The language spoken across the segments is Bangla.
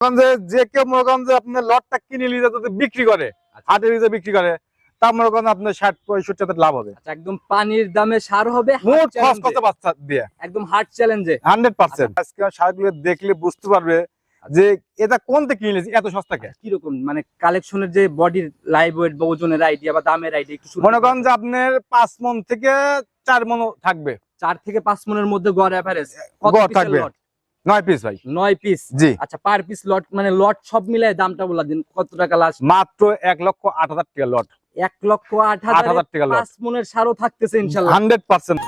যে যে কেউ মনে করেন যে আপনার লটটা কিনে নিয়ে যদি বিক্রি করে আচ্ছা। হাটে নিয়ে বিক্রি করে তা মনে করেন আপনার ষাট পঁয়ষট্টি হাজার লাভ হবে। আচ্ছা, একদম পানির দামে সার হবে মোট খরচ কত বাচ্চা দিয়ে? একদম হার্ট চ্যালেঞ্জে হান্ড্রেড পার্সেন্ট। আজকে সারগুলো দেখলে বুঝতে পারবে যে এটা কোন থেকে কিনেছি এত সস্তাকে কীরকম? মানে কালেকশনের যে বডির লাইভ ওয়েট বা ওজনের আইডিয়া বা দামের আইডিয়া শুরু মনে করেন যে আপনার পাঁচ মন থেকে চার মন থাকবে। চার থেকে পাঁচ মনের মধ্যে গড় অ্যাভারেজ গড় থাকবে। নয় পিস ভাই। নয় পিস জি। আচ্ছা পার পিস লট মানে লট সব মিলাই দামটা বলে দিন কত টাকা লাস্ট মাত্র এক লক্ষ আট হাজার টাকা লট এক লক্ষ আট হাজার টাকা লট মনের সারও থাকতেছে ইনশাল্লাহ। হান্ড্রেড পার্সেন্ট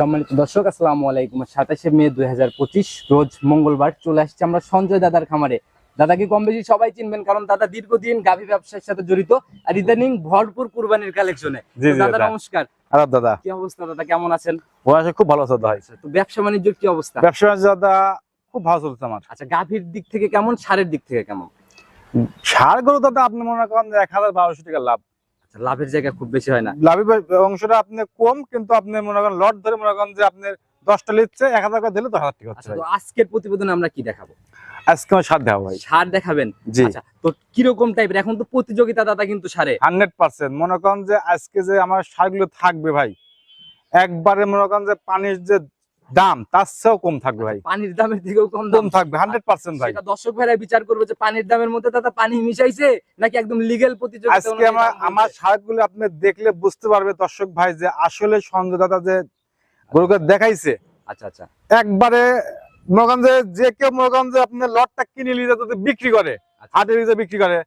সম্মানিত দর্শক আসসালামু আলাইকুম। সাতাশে মে দুই হাজার পঁচিশ রোজ মঙ্গলবার চলে আসছে আমরা সঞ্জয় দাদার খামারে। দাদাকে কম বেশি সবাই চিনবেন কারণ দাদা দীর্ঘদিন গাভী ব্যবসার সাথে জড়িত আর ইদানিং ভরপুর কুরবানির কালেকশনে দাদা নমস্কার। দাদা। কি অবস্থা দাদা কেমন আছেন? খুব ভালো আছে দাদা। তো ব্যবসা বাণিজ্যের কি অবস্থা? ব্যবসা বাণিজ্য দাদা খুব ভালো চলছে আমার। আচ্ছা গাভীর দিক থেকে কেমন সারের দিক থেকে কেমন? সার গরু দাদা আপনি মনে করেন এক হাজার বারোশো টাকা লাভ। আচ্ছা লাভের জায়গা খুব বেশি হয় না। লাভের অংশটা আপনি কম কিন্তু আপনি মনে করেন লট ধরে মনে করেন যে আপনার দশটা লিখছে এক হাজার করে দিলে দশ হাজার টাকা হচ্ছে আচ্ছা আজকের প্রতিবেদনে আমরা কি দেখাবো? আজকে আমার সার দেওয়া ভাই। সার দেখাবেন? জি। আচ্ছা তো কীরকম টাইপের এখন তো প্রতিযোগিতা দাদা কিন্তু সারে। Hundred percent. মনে করেন যে আজকে যে আমার সারগুলো থাকবে ভাই একবারে মনে করেন যে পানির যে দাম তার চেয়েও কম থাকবে ভাই। পানির দামের দিকেও কম কম থাকবে হান্ড্রেড পার্সেন্ট ভাই। দর্শক ভাইরা বিচার করবে যে পানির দামের মধ্যে দাদা পানি মিশাইছে নাকি একদম লিগেল প্রতিযোগিতা আজকে আমার আপনি দেখলে বুঝতে পারবে দর্শক ভাই যে আসলে সঞ্জয় দাদা যে গরুকে দেখাইছে আচ্ছা আচ্ছা। একবারে যে কেউ আপনার লটটা কিনে নিয়ে যদি বিক্রি করে আচ্ছা। হাটে নিয়ে বিক্রি করে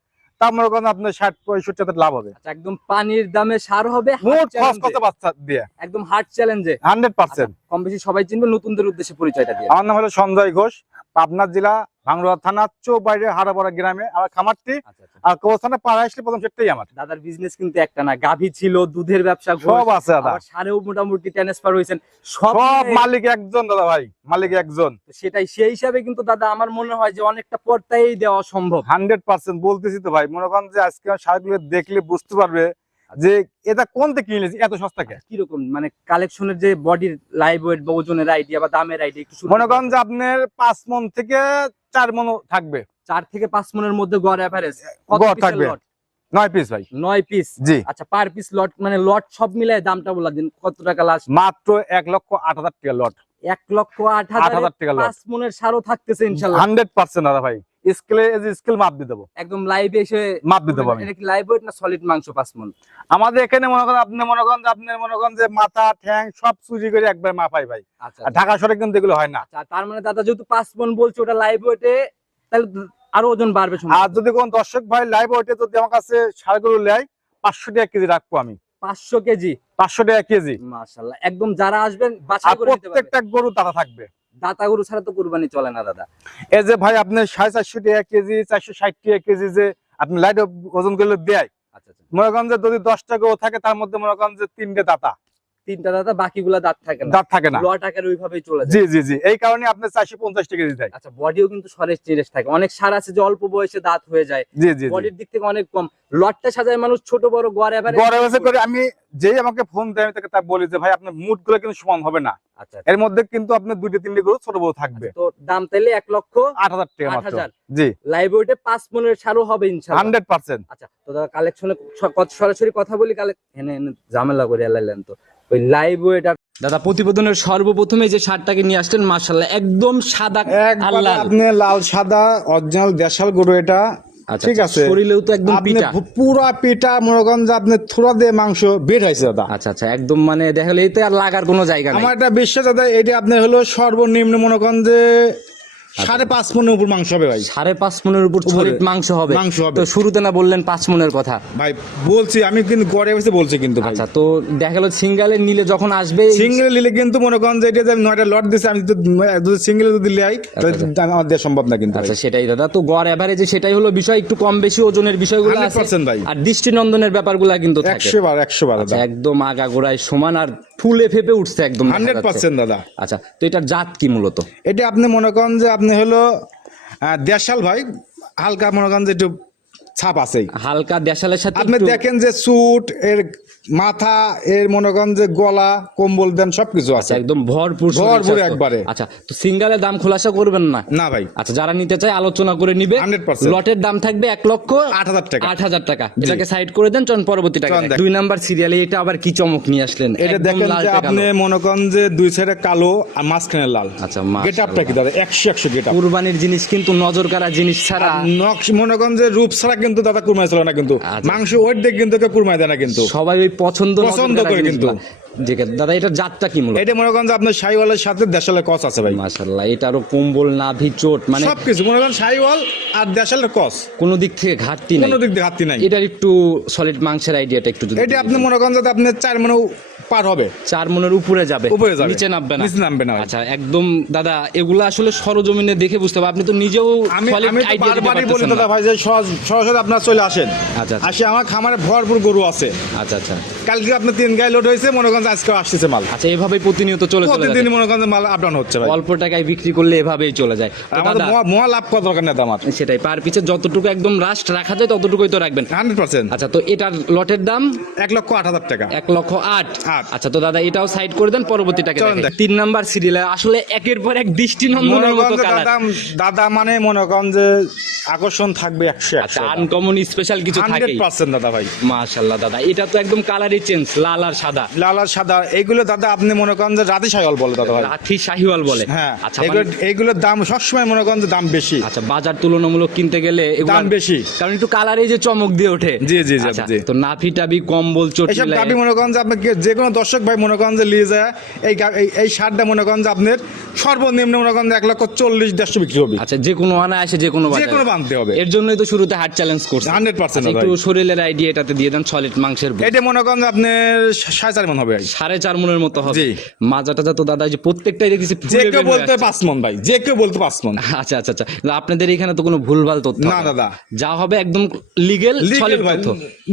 তা মনে আপনার ষাট পঁয়ষট্টি লাভ হবে। আচ্ছা একদম পানির দামে সার হবে মোট খরচ কত বাচ্চা দিয়ে? একদম হার্ট চ্যালেঞ্জে হান্ড্রেড পার্সেন্ট কম বেশি সবাই চিনবে নতুনদের উদ্দেশ্যে পরিচয়টা দিয়ে। আমার নাম হলো সঞ্জয় ঘোষ পাবনা জেলা ভাঙ্গুড়া থানা চৌবাইরে হারাপাড়া গ্রামে আমার খামারটি। আচ্ছা আচ্ছা। আর কবস্থানে পাড়া আসলে প্রথম সেটাই আমার। দাদার বিজনেস কিন্তু একটা না গাভী ছিল দুধের ব্যবসা সব আছে দাদা। সারেও মোটামুটি ট্রান্সফার হয়েছেন। সব মালিক একজন দাদা ভাই মালিক একজন। সেটাই সেই হিসাবে কিন্তু দাদা আমার মনে হয় যে অনেকটা পর্তাই দেওয়া সম্ভব। হান্ড্রেড পার্সেন্ট বলতেছি তো ভাই মনে করেন যে আজকে সারগুলো দেখলে বুঝতে পারবে যে এটা কোন থেকে কিনেছি? এত সস্তাকে? কীরকম? মানে কালেকশনের যে বডির লাইভ ওয়েট বা ওজনের আইডিয়া বা দামের আইডিয়া শুরু মনে করেন যে আপনার পাঁচ মন থেকে চার মন থাকবে। চার থেকে পাঁচ মনের মধ্যে গড় অ্যাভারেজ গড় থাকবে। লট নয় পিস ভাই। নয় পিস জি। আচ্ছা পার পিস লট মানে লট সব মিলায় দামটা বলা দিন কত টাকা লাস্ট মাত্র এক লক্ষ আট হাজার টাকা লট এক লক্ষ আট হাজার হাজার টাকা লট পাঁচ মনের সারও থাকতেছে ইনশাল্লাহ। হান্ড্রেড পার্সেন্ট দাদা ভাই। স্কেলে স্কেল মাপ দিয়ে দেবো। একদম লাইভে এসে মাপ দিয়ে দেবো এটা কি লাইভ ওয়েট না সলিড মাংস পাঁচ মন? আমাদের এখানে মনে করেন আপনি মনে করেন যে আপনার মনে করেন যে মাথা ঠ্যাং সব চুরি করে একবার মাপাই ভাই। আচ্ছা ঢাকা শহরে কিন্তু এগুলো হয় না। আচ্ছা তার মানে দাদা যেহেতু পাঁচ মন বলছে ওটা লাইভ ওয়েটে তাহলে আরও ওজন বাড়বে। আর যদি কোন দর্শক ভাই লাইভ ওইটে যদি আমার কাছে সারগুলো নেয় পাঁচশো টাকা কেজি রাখব আমি। পাঁচশো কেজি? পাঁচশো টাকা কেজি। মাশাল্লাহ একদম যারা আসবেন প্রত্যেকটা গরু দাদা থাকবে। দাতা গরু ছাড়া তো কুরবানি চলে না দাদা। এই যে ভাই আপনার সাড়ে চারশো টাকা কেজি চারশো ষাট টাকা কেজি যে আপনি লাইট ওজনগুলো দেয় আচ্ছা আচ্ছা। মনে করেন যে যদি দশটা গরু থাকে তার মধ্যে মনে করেন যে তিনটে দাতা। তিনটা দাদা বাকিগুলা দাঁত থাকে না। দাঁত থাকে না। লট আকারে ওইভাবেই চলে যায়। জি জি জি এই কারণে আপনি চারশো পঞ্চাশ টাকা কেজি আচ্ছা বডিও কিন্তু থাকে। অনেক সার আছে যে অল্প বয়সে দাঁত হয়ে যায়। জি জি জি। বডির দিক থেকে অনেক কম। লটটা সাজায় মানুষ ছোট বড় গড় এবারে গড়ে করে আমি যেই আমাকে ফোন দেয় আমি তাকে তা বলি যে ভাই আপনার মুডগুলো কিন্তু সমান হবে না। আচ্ছা এর মধ্যে কিন্তু আপনার দুইটা তিনটে গরু ছোট বড় থাকবে। তো দাম তাইলে এক লক্ষ আট হাজার টাকা আট মাত্র। হাজার। জি। লাইভ ওয়েটে পাঁচ মনের সারও হবে ইনশাআল্লাহ হান্ড্রেড পার্সেন্ট। আচ্ছা তো দাদা কালেকশনে সরাসরি কথা বলি কালে এনে এনে ঝামেলা করে এলাইলেন তো। ওই লাইভ ওয়েট দাদা প্রতিবেদনের সর্বপ্রথমে যে শার্টটাকে নিয়ে আসলেন মার্শাল্লাহ একদম সাদা আপনি লাল সাদা অরিজিনাল দেশাল গরু এটা। আচ্ছা, ঠিক আচ্ছা, আছে। শরীরেও তো একদম পিটা পুরা পিটা মনে করেন যে আপনি থোড়া দিয়ে মাংস বের হয়েছে দাদা। আচ্ছা আচ্ছা একদম মানে দেখা গেলে এতে আর লাগার কোনো জায়গা নেই। আমার একটা বিশ্বাস দাদা এটা আপনার হলো সর্বনিম্ন মনে করেন যে সাড়ে পাঁচ মনের উপর মাংস হবে ভাই। সাড়ে পাঁচ মনের উপর সলিড মাংস হবে। মাংস হবে। তো শুরুতে না বললেন পাঁচ মনের কথা? ভাই বলছি আমি কিন্তু গড়ে বসে বলছি কিন্তু ভাই। আচ্ছা তো দেখা গেল সিঙ্গালে নিলে যখন আসবে সিঙ্গেল নিলে কিন্তু মনে করেন যে এটা যে আমি নয়টা লট দিছি আমি যদি সিঙ্গেল যদি লাই আমার দেওয়া সম্ভব না কিন্তু আচ্ছা সেটাই দাদা। তো গড় এভারেজে সেটাই হলো বিষয় একটু কম বেশি ওজনের বিষয়গুলো আছে। 100% ভাই। আর দৃষ্টিনন্দনের ব্যাপারগুলো কিন্তু থাকে। একশো বার একশো বার আচ্ছা, একদম আগা গোড়ায় সমান। আর ফুলে ফেপে উঠছে একদম হান্ড্রেড পার্সেন্ট দাদা। আচ্ছা তো এটার জাত কি মূলত? এটা আপনি মনে করেন যে আপনি হলো দেশাল ভাই হালকা মনে করেন যে একটু ছাপ আছেই। হালকা দেশালের সাথে আপনি দেখেন যে স্যুট এর মাথা এর মনে করেন যে গলা কম্বল দেন সবকিছু আছে। আচ্ছা একদম ভরপুর ভরপুর একবারে। আচ্ছা তো সিঙ্গালের দাম খোলাসা করবেন না? না ভাই। আচ্ছা যারা নিতে চায় আলোচনা করে নিবে। 100% লটের দাম থাকবে এক লক্ষ আট হাজার টাকা। আট হাজার টাকা। এটাকে সাইড করে দেন চন পরবর্তী টাকা। দুই নাম্বার সিরিয়ালে এটা আবার কি চমক নিয়ে আসলেন? এটা দেখেন যে আপনি। মনে করেন যে দুই সাইডে কালো আর মাঝখানে লাল। আচ্ছা গেট আপটা কি দাদা? একশো একশো গেট কুরবানির জিনিস কিন্তু নজর কাড়া জিনিস ছাড়া নকশ মনে করেন যে রূপ ছাড়া কিন্তু দাদা কুরমাই ছিল না কিন্তু আচ্ছা। মাংস ওয়েট দিয়ে কিন্তু কুরমাই দেয় না কিন্তু সবাই ওই পছন্দ পছন্দ করে কিন্তু। জি, দাদা এটা জাতটা কি মূলত? এটা মনে করেন যে আপনার শাহিওয়ালের সাথে দেশালের কস আছে ভাই। মাশাল্লাহ এটারও কম্বল নাভি চোট মানে সবকিছু মনে করেন শাহিওয়াল আর দেশালের কস। কোনো দিক থেকে ঘাটতি নেই। কোনো দিক দিয়ে ঘাটতি নাই। এটার একটু সলিড মাংসের আইডিয়াটা একটু যদি এটা আপনি মনে করেন যে আপনি চার মানে পার হবে। চার মনের উপরে যাবে। উপরে যাবে। নিচে নামবে না। নিচে নামবে না আচ্ছা একদম দাদা এগুলো আসলে সরজমিনে দেখে বুঝতে হবে আপনি তো নিজেও আমি আমি বারবারই বলি দাদা ভাই যে সরাসরি আপনার চলে আসেন। আচ্ছা, আচ্ছা। আসে আমার খামারে ভরপুর গরু আছে। আচ্ছা আচ্ছা। কালকে আপনার তিন গায়ে লোড হয়েছে মনে করেন যে আজকে আসতেছে মাল। আচ্ছা এভাবেই প্রতিনিয়ত চলে চলে প্রতিদিন মনে করেন মাল আপ ডাউন হচ্ছে ভাই। অল্প টাকায় বিক্রি করলে এভাবেই চলে যায়। আমাদের মহা লাভ করা দরকার নেই আমার। সেটাই পার পিছে যতটুকু একদম রাস্ট রাখা যায় ততটুকুই তো রাখবেন। হান্ড্রেড পার্সেন্ট আচ্ছা তো এটার লটের দাম? এক লক্ষ আট হাজার টাকা। এক লক্ষ আট। আচ্ছা তো দাদা এটাও সাইড করে দেন পরবর্তীটাকে। তিন নাম্বার সিরিয়ালে আসলে একের পর এক দৃষ্টি নন্দনের মতো কালার দাদা দাদা মানে মনে করেন যে আকর্ষণ থাকবে একশো আচ্ছা একশো আনকমন স্পেশাল কিছু হান্ড্রেড থাকেই পার্সেন্ট দাদা ভাই। মাশাল্লাহ দাদা এটা তো একদম কালারই চেঞ্জ লাল আর সাদা। লাল আর সাদা এইগুলো দাদা আপনি মনে করেন যে রাতে সাইল বলে দাদা ভাই। লাঠি শাহিওয়াল বলে? হ্যাঁ আচ্ছা এগুলো মানে- এইগুলোর দাম সবসময় মনে করেন যে দাম বেশি। আচ্ছা বাজার তুলনামূলক কিনতে গেলে দাম বেশি। কারণ একটু কালারে যে চমক দিয়ে ওঠে। জি, জি, জি, আচ্ছা, তো নাফি টাবি কম্বল চটি এইসব লাগে। দাবি মনে করেন যে আপনি যে কোনো দর্শক ভাই মনে করেন যে নিয়ে যায় এই এই- শার্টটা মনে করেন যে আপনার সর্বনিম্ন মনে করেন যে এক লক্ষ চল্লিশ দেড়শো বিক্রি হবে। আচ্ছা যে কোনো আনা আসে যে কোনো যে কোনো বানতে হবে। এর জন্যই তো শুরুতে হার্ট চ্যালেঞ্জ করছে। 100% আচ্ছা, একটু শরীরের আইডিয়া এটাতে দিয়ে দেন সলিড মাংসের। এটা মনে করেন যে আপনার সাড়ে চার মন হবে। সাড়ে চার মনের মতো হবে। জি। মাজা টাজা তো দাদা যে প্রত্যেকটাই দেখেছি যে কেউ বলতে পাঁচ মন ভাই যে কেউ বলতে পাঁচ মন আচ্ছা আচ্ছা। আচ্ছা আপনাদের এখানে তো কোনো ভুলভাল তথ্য না, দাদা। যা হবে একদম লিগেল লিগেল সলিড তথ্য।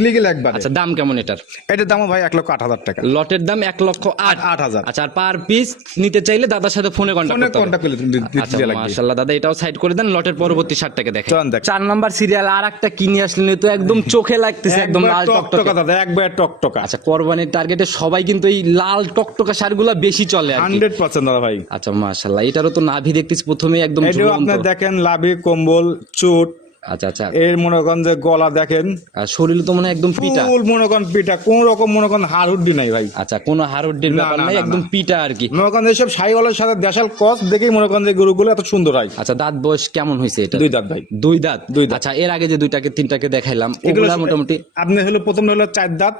লিগেল একবার। আচ্ছা দাম কেমন এটার? এটার দামও ভাই এক লক্ষ আট হাজার টাকা। লটের দাম এক লক্ষ আট। আট হাজার। আচ্ছা আর পার পিস নিতে চাইলে দাদার সাথে ফোনে কন্ট্যাক্ট করতে কন্ট্যাক্ট করলে তুমি আচ্ছা মাশাআল্লাহ দাদা এটাও সাইড করে দেন লটের পরবর্তী শার্টটাকে দেখেন। চার নাম্বার সিরিয়াল আর একটা কিনে আসলেন তো একদম চোখে লাগতেছে একদম লাল টকটকা দাদা একবার টকটকা। আচ্ছা কোরবানির টার্গেটে সবাই কিন্তু এই লাল টকটকা শাড়িগুলো বেশি চলে হান্ড্রেড পার্সেন্ট দাদা ভাই। আচ্ছা মাশাআল্লাহ এটারও তো নাভি দেখতেছি প্রথমে একদম এটাও। আপনার দেখেন লাভি কম্বল চুট। আচ্ছা আচ্ছা। এর মনে করেন যে গলা দেখেন আর শরীর তো মনে একদম পিটা ফুল মনে করেন পিঠা কোন রকম মনে করেন হাড় নাই ভাই। আচ্ছা কোনো হাড়ুড্ডির ব্যাপার নাই একদম পিটা আর কি। মনে করেন এইসব সাইওয়ালের সাথে দেশাল কস দেখেই মনে করেন যে গরুগুলো এত সুন্দর হয়। আচ্ছা দাঁত বয়স কেমন হয়েছে এটা? দুই দাঁত ভাই। দুই দাঁত? দুই দাঁত। আচ্ছা এর আগে যে দুইটাকে তিনটাকে দেখাইলাম এগুলো মোটামুটি আপনি হলো প্রথম হলো চার দাঁত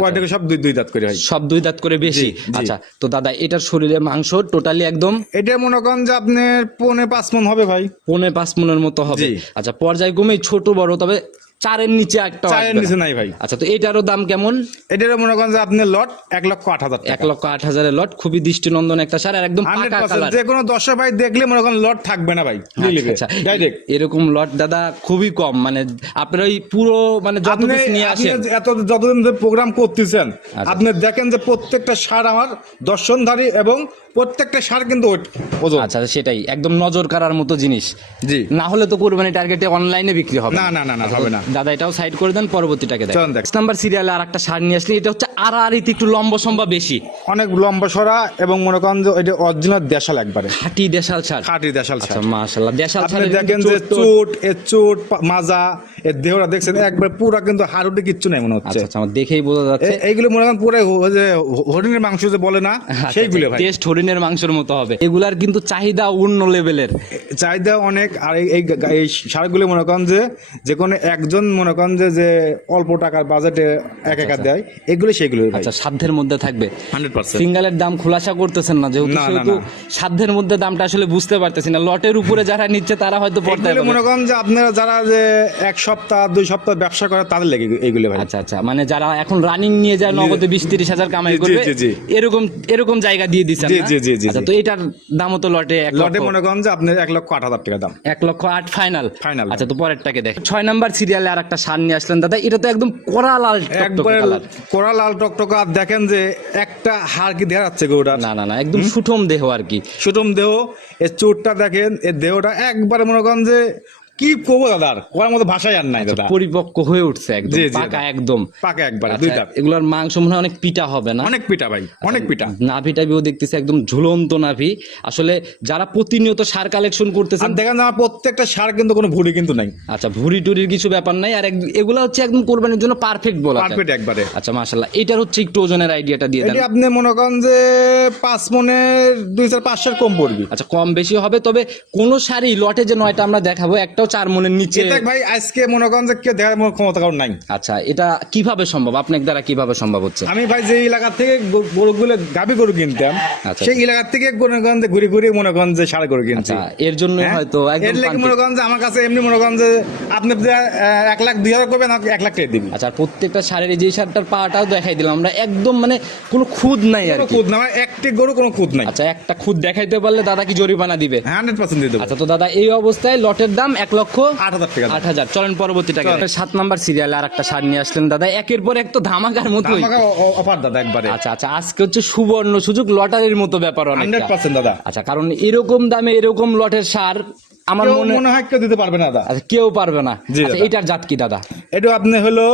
পরেরটাকে সব দুই দুই দাঁত করে হয়। সব দুই দাঁত করে বেশি। আচ্ছা তো দাদা এটার শরীরে মাংস টোটালি একদম? এটা মনে করেন যে আপনার পৌনে পাঁচ মন হবে ভাই। পৌনে পাঁচ মনের মতো হবে। আচ্ছা পর্যায়ক্রমে ছোট বড় তবে চারের নিচে একটা চারের নিচে নাই ভাই। আচ্ছা তো এটারও দাম কেমন? এটারও মনে করেন যে আপনার লট এক লক্ষ আট হাজার এক লক্ষ আট হাজারের লট খুবই দৃষ্টিনন্দন একটা সার আর একদম পাকা কালার যে কোনো দর্শক ভাই দেখলে মনে করেন লট থাকবে না ভাই আচ্ছা ডাইরেক্ট এরকম লট দাদা খুবই কম মানে আপনার ওই পুরো মানে যত আপনি piece নিয়ে আপনি আসেন এত যতদিন ধরে প্রোগ্রাম করতেছেন আচ্ছা। আপনি দেখেন যে প্রত্যেকটা সার আমার দর্শনধারী এবং প্রত্যেকটা সার কিন্তু ওজন। আচ্ছা সেটাই একদম নজর কাড়ার মতো জিনিস। জি। না হলে তো কোরবানি টার্গেটে অনলাইনে বিক্রি হবে না না। না না হবে না। দাদা এটাও সাইড করে দেন পরবর্তীটাকে দেখ। নাম্বার সিরিয়ালে আর একটা সার নিয়ে আসলে এটা হচ্ছে আর আর একটু লম্বা সম্ভব বেশি। অনেক লম্বা সরা এবং মনে করেন যে এটা অরিজিনাল দেশাল একবারে। খাঁটি দেশাল সার। খাঁটি দেশাল আচ্ছা সার। মাশাআল্লাহ দেশাল আপনি দেখেন যে চুট এ চুট মাজা এর দেহটা দেখছেন একবার পুরা কিন্তু হাড়ুটি কিচ্ছু নাই মনে হচ্ছে। আচ্ছা আচ্ছা আমার দেখেই বোঝা যাচ্ছে। এইগুলো মনে করেন পুরো যে হরিণের মাংস যে বলে না সেইগুলো ভাই। টেস্ট হরিণের মাংসের মতো হবে। এগুলার কিন্তু চাহিদা অন্য লেভেলের। চাহিদা অনেক আর এই- এই সারগুলো মনে করেন যে যে কোনো একজন মনে করেন যে যে অল্প টাকার বাজেটে এক একা দেয় এগুলো সেগুলো আচ্ছা সাধ্যের মধ্যে থাকবে। Hundred percent. সিঙ্গালের দাম খোলাসা করতেছেন না যেহেতু না, না, সেহেতু সাধ্যের মধ্যে দামটা আসলে বুঝতে পারতেছি না। লটের উপরে যারা নিচ্ছে তারা হয়তো পড়তে মনে করেন যে আপনারা যারা যে এক সপ্তাহ দুই সপ্তাহ ব্যবসা করে তাদের লেগে এইগুলো ভাই। আচ্ছা আচ্ছা। মানে যারা এখন রানিং নিয়ে যায় নগদে বিশ তিরিশ হাজার কামাই করবে। এরকম এরকম জায়গা দিয়ে দিচ্ছেন জি, জি, জি, আচ্ছা তো এটার দামও তো লটে এক লটে মনে করেন যে আপনার এক লক্ষ আট হাজার টাকা দাম। এক লক্ষ আট ফাইনাল Final। আচ্ছা তো পরেরটাকে দেখ। ছয় নাম্বার সিরিয়ালে আর একটা সার নিয়ে আসলেন। দাদা এটা তো একদম কড়া লাল একবারে কোরা লাল টকটকা আর দেখেন যে একটা হাড় কি দেখা যাচ্ছে গরুটার? না না না একদম সুঠম দেহ আর কি। সুটম দেহ এর চোটটা দেখেন এর দেহটা একবারে মনে করেন যে কি করব দাদার করার মতো ভাষাই আর নাই দাদা। পরিপক্ক হয়ে উঠছে একদম পাকা একদম। পাকা একবারে আচ্ছা, দুই দাঁত এগুলোর মাংস মনে হয় অনেক পিটা হবে না? অনেক পিঠা ভাই অনেক পিঠা। নাভি টাভিও দেখতেছি একদম ঝুলন্ত নাভি। আসলে যারা প্রতিনিয়ত সার কালেকশন করতেছেন আর দেখেন আমার প্রত্যেকটা সার কিন্তু কোনো ভুড়ি কিন্তু নাই। আচ্ছা ভুড়ি টুরির কিছু ব্যাপার নাই। আর এগুলা হচ্ছে একদম কোরবানির জন্য পারফেক্ট বলা। পারফেক্ট একবারে। আচ্ছা মাশাল্লাহ এটার হচ্ছে একটু ওজনের আইডিয়াটা দিয়ে দেন। আপনি মনে করেন যে পাঁচ মনের দুই চার পাঁচশোর কম পড়বি। আচ্ছা কম বেশি হবে তবে কোন শাড়ি লটে যে নয়টা আমরা দেখাবো একটাও চার মনের নিচে। ভাই আজকে মনে করেন যে কেউ দেখার মতো ক্ষমতা কারণ নাই। আচ্ছা এটা কীভাবে সম্ভব? আপনার দ্বারা কীভাবে সম্ভব হচ্ছে? আমি ভাই যে এলাকা থেকে গরুগুলো গাবি গরু কিনতাম আচ্ছা। সেই এলাকা থেকে মনে যে ঘুরে ঘুরে মনে করেন যে সার গরু কিনছি। আচ্ছা এর জন্য হ্যাঁ? হয়তো একদম এর লেগে। মনে করেন যে আমার কাছে এমনি মনে করেন যে আপনি এক লাখ দুই হাজার করবেন এক লাখ টাকা দিবি। আচ্ছা প্রত্যেকটা এই যে শাড়িটার পাটাও দেখাই দিলাম। আমরা একদম মানে কোনো খুদ নাই আর খুদ না একটি গরু কোনো খুদ নাই। আচ্ছা একটা খুদ দেখাইতে পারলে দাদা কি জরিমানা দিবে? হান্ড্রেড পার্সেন্ট দিয়ে দেবো। আচ্ছা তো দাদা এই অবস্থায় লটের দাম এক লক্ষ আট হাজার টাকা আট হাজার। চলেন পরবর্তীটাকে। সাত নাম্বার সিরিয়াল আর একটা শাড়ি নিয়ে আসলেন দাদা। একের পর এক তো ধামাকার মতোই। অফার দাদা একবারে। আচ্ছা আচ্ছা আজকে হচ্ছে সুবর্ণ সুযোগ লটারির মতো ব্যাপার অনেক দাদা। আচ্ছা কারণ এরকম দামে এরকম লটের সার আমার মনে হয় কেউ দিতে পারবে না দাদা। আচ্ছা কেউ পারবে না। আচ্ছা এটার জাত কি দাদা? এটা আপনি হলো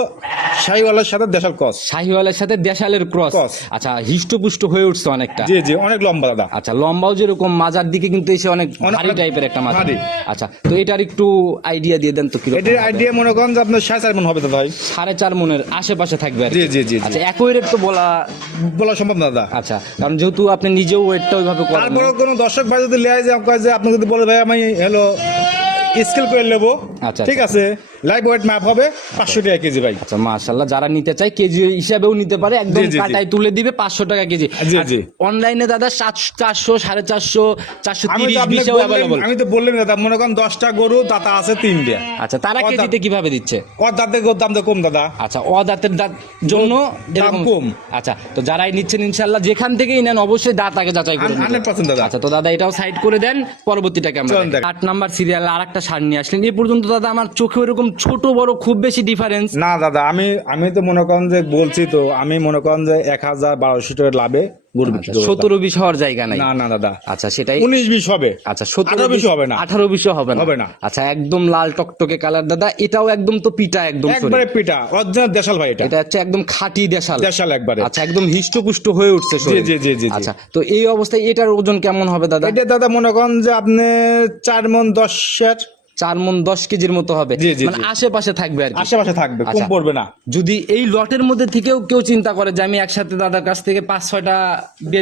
শাহিওয়ালার সাথে দেশাল কস শাহিওয়ালের সাথে দেশালের ক্রস। আচ্ছা হিষ্টপুষ্ট হয়ে উঠছে অনেকটা। জি জি অনেক লম্বা দাদা। আচ্ছা লম্বাও যেরকম মাজার দিকে কিন্তু এসে অনেক ভারী টাইপের একটা মাথা ভারী। আচ্ছা তো এটার একটু আইডিয়া দিয়ে দেন তো কি এটির আইডিয়া মনে করেন যে আপনার সাড়ে চার মন হবে দাদা ভাই। সাড়ে চার মনের আশেপাশে থাকবে জি জি জি আচ্ছা একই রেট তো বলা বলা সম্ভব না দাদা। আচ্ছা কারণ যেহেতু আপনি নিজেও ওয়েটটা ওইভাবে করেন না। তারপরেও কোনো দর্শক ভাই যদি লেয় যে আপনার যে আপনি যদি বলে ভাই আমি হলো স্কেল করে নেব। আচ্ছা, ঠিক আছে? লাইভ ওয়েট ম্যাপ হবে পাঁচশো টাকা কেজি ভাই। আচ্ছা মাশাল্লাহ যারা নিতে চায় কেজি হিসাবেও নিতে পারে। একদম। কাটায় তুলে দিবে পাঁচশো টাকা কেজি। জি, জি। অনলাইনে দাদা সাতশো চারশো সাড়ে চারশো চারশো তিরিশ আমি তো বললাম দাদা মনে করেন দশটা গরু দাতা আছে তিনটে। আচ্ছা তারা কেজিতে কীভাবে দিচ্ছে? দাম তো কম দাদা। আচ্ছা অদাঁতের দাঁত জন্য দাম কম। আচ্ছা তো যারাই নিচ্ছেন ইনশাল্লাহ যেখান থেকেই নেন অবশ্যই দাঁত আগে যাচাই করে হান্ড্রেড পার্সেন্ট দাদা। আচ্ছা তো দাদা এটাও সাইড করে দেন পরবর্তীটাকে আমরা। আট নাম্বার সিরিয়াল আর একটা সার নিয়ে আসলেন। এই পর্যন্ত দাদা আমার চোখে ওরকম ছোট বড় খুব বেশি ডিফারেন্স না দাদা আমি আমি তো মনে করেন যে বলছি তো আমি মনে করেন যে এক হাজার বারোশো টাকা লাভে করব। সতেরো বিশ হওয়ার জায়গা নাই? না না দাদা। আচ্ছা সেটাই উনিশ বিশ হবে। আচ্ছা সতেরো বিশ হবে না। আঠারো বিশও হবে না। হবে না। আচ্ছা একদম লাল টকটকে কালার দাদা এটাও একদম তো পিটা একদম একবারে পিঠা অরিজিনাল দেশাল ভাই এটা। এটা হচ্ছে একদম খাঁটি দেশাল। দেশাল একবারে। আচ্ছা একদম হিষ্টপুষ্ট হয়ে উঠছে জি, জি, জি, জি। আচ্ছা তো এই অবস্থায় এটার ওজন কেমন হবে দাদা? এটা দাদা মনে করেন যে আপনি চার মন দশের চার মন দশ কেজির মতো হবে। মানে আশেপাশে থাকবে আর আশেপাশে থাকবে কম আচ্ছা। পড়বে না। যদি এই লটের মধ্যে থেকেও কেউ চিন্তা করে যে আমি একসাথে দাদার কাছ থেকে পাঁচ ছয়টা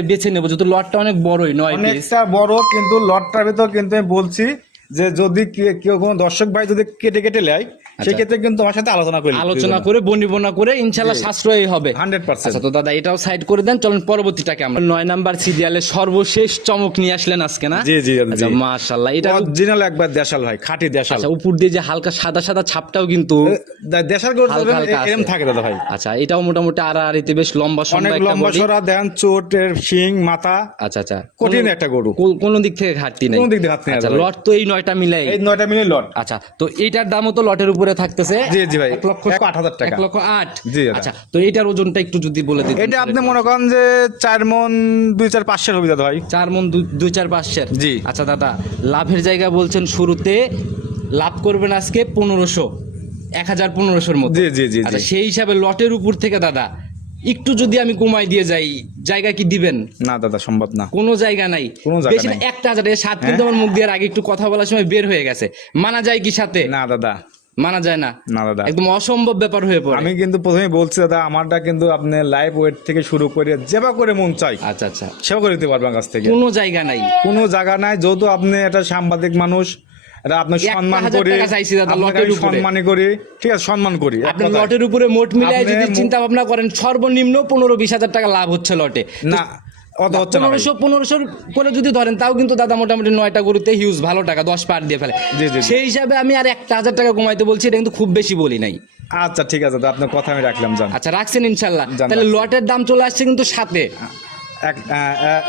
বেছে নেব যেহেতু লটটা অনেক বড়ই নয় অনেকটা বড় কিন্তু লটটার ভিতর কিন্তু আমি বলছি যে যদি কেউ কোনো দর্শক ভাই যদি কেটে কেটে নেয় সেক্ষেত্রে কিন্তু আমার সাথে আলোচনা করি আচ্ছা। আলোচনা করে বনিবনা করে ইনশাল্লাহ সাশ্রয়ী হবে। Hundred percent. আচ্ছা তো দাদা এটাও সাইড করে দেন। চলুন পরবর্তীটাকে আমরা নয় নাম্বার সিরিয়ালে সর্বশেষ চমক নিয়ে আসলেন আজকে না? জি, জি। আচ্ছা এটা অরিজিনাল একবার দেশাল ভাই খাঁটি দেশাল। আচ্ছা উপর দিয়ে যে হালকা সাদা সাদা ছাপটাও কিন্তু দেশাল গরু এরকম থাকে দাদা ভাই। আচ্ছা এটাও মোটামুটি আড়াআড়িতে বেশ লম্বা অনেক সম্ভব লম্বা সরা দেন চোটের শিং মাথা। আচ্ছা আচ্ছা। কঠিন একটা গরু। কোনো দিক থেকে ঘাটতি নেই। কোনো দিক দিয়ে ঘাটতি নেই আচ্ছা লট তো এই নয়টা মিলাই। এই নয়টা মিলে লট। আচ্ছা তো এইটার দামও তো লটের উপরে থাকতেছে। জি জি ভাই। এক লক্ষ আট হাজার টাকা। এক লক্ষ আট। জি, আচ্ছা তো এটার ওজনটা একটু যদি বলে দিতেন। এটা আপনি মনে করেন যে চার মন দুই চার পাঁচশের হবে দাদা ভাই। চার মন দুই চার পাঁচশের। জি। আচ্ছা দাদা লাভের জায়গা বলছেন শুরুতে লাভ করবেন আজকে পনেরোশো এক হাজার পনেরোশোর মধ্যে জি, জি, জি, আচ্ছা জি। সেই হিসাবে লটের উপর থেকে দাদা একটু যদি আমি কমাই দিয়ে যাই জায়গা কি দিবেন? না দাদা সম্ভব না। কোনো জায়গা নাই। কোনো জায়গা বেশি না নাই। হ্যাঁ। একটা হাজার সাত কিন্তু আমার মুখ দিয়ে আগে একটু কথা বলার সময় বের হয়ে গেছে। মানা যায় কি সাথে? না দাদা। মানা যায় না? না দাদা। একদম অসম্ভব ব্যাপার হয়ে পড়ে। আমি কিন্তু প্রথমে বলছি দাদা আমারটা কিন্তু আপনি লাইভ ওয়েট থেকে শুরু করে যেবা করে মন চাই আচ্ছা আচ্ছা। সেবা করে দিতে পারবেন কাছ থেকে। কোনো জায়গা নাই। কোনো জায়গা নাই যেহেতু আপনি একটা সাংবাদিক মানুষ এটা আপনার সম্মান হাজার করি টাকা চাইছি দাদা, আপনাকে লটের আমি উপরে। সম্মানই করি ঠিক আছে সম্মান করি। এক লটের উপরে মোট মিলিয়ে যদি চিন্তা ভাবনা করেন সর্বনিম্ন পনেরো বিশ হাজার টাকা লাভ হচ্ছে লটে। না অত হচ্ছে না ভাই। পনেরোশো করে যদি ধরেন তাও কিন্তু দাদা মোটামুটি নয়টা গরুতে হিউজ ভালো টাকা দশ পার দিয়ে ফেলে। সেই হিসাবে আমি আর একটা হাজার টাকা কমাইতে বলছি এটা কিন্তু খুব বেশি বলি নাই। আচ্ছা ঠিক আছে আপনার কথা আমি রাখলাম আচ্ছা রাখছেন ইনশাল্লাহ। তাহলে লটের দাম চলে আসছে কিন্তু সাথে।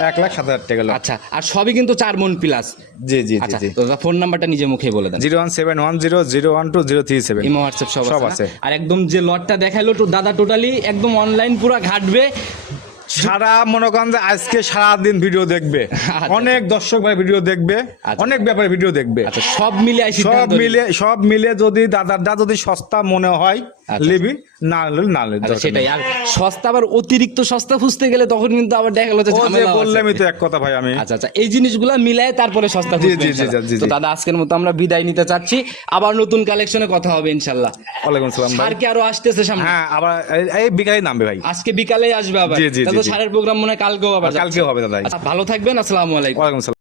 এক লাখ সাত হাজার টাকা আচ্ছা আর সবই কিন্তু চার মন প্লাস জি জি আচ্ছা তো ফোন নাম্বারটা নিজে মুখে বলে দেন। Zero one seven one zero zero one two zero three seven. Imo WhatsApp সব সব আছে। আর একদম যে লটটা দেখাইলো তো দাদা টোটালি একদম অনলাইন পুরো ঘাটবে। সারা মনে করেন যে আজকে সারা দিন ভিডিও দেখবে। আচ্ছা। অনেক দর্শক ভাই ভিডিও দেখবে। আচ্ছা। অনেক ব্যাপারে ভিডিও দেখবে। আচ্ছা সব মিলে সব মিলে সব মিলে যদি দাদারটা যদি সস্তা মনে হয় আচ্ছা। লিবি না হলে না নিলে আচ্ছা সেটাই। আর সস্তা আবার অতিরিক্ত সস্তা খুঁজতে গেলে তখন কিন্তু আবার দেখা গেলো যে বললামই তো এক কথা ভাই আমি। আচ্ছা আচ্ছা। এই জিনিসগুলো মিলায় তারপরে সস্তা। তো দাদা আজকের মতো আমরা বিদায় নিতে চাচ্ছি। আবার নতুন কালেকশনে কথা হবে ইনশাল্লাহ। ওয়ালাইকুম সালাম ভাই। কি আরও আসতেছে সামনে। হ্যাঁ আবার এই- বিকালে নামবে ভাই। আজকে বিকালে আসবে আবার। তাহলে। সারের প্রোগ্রাম মনে হয় কালকেও আবার কালকে হবে দাদা আচ্ছা ভালো থাকবেন আসসালামু আলাইকুম। ওয়ালাইকুম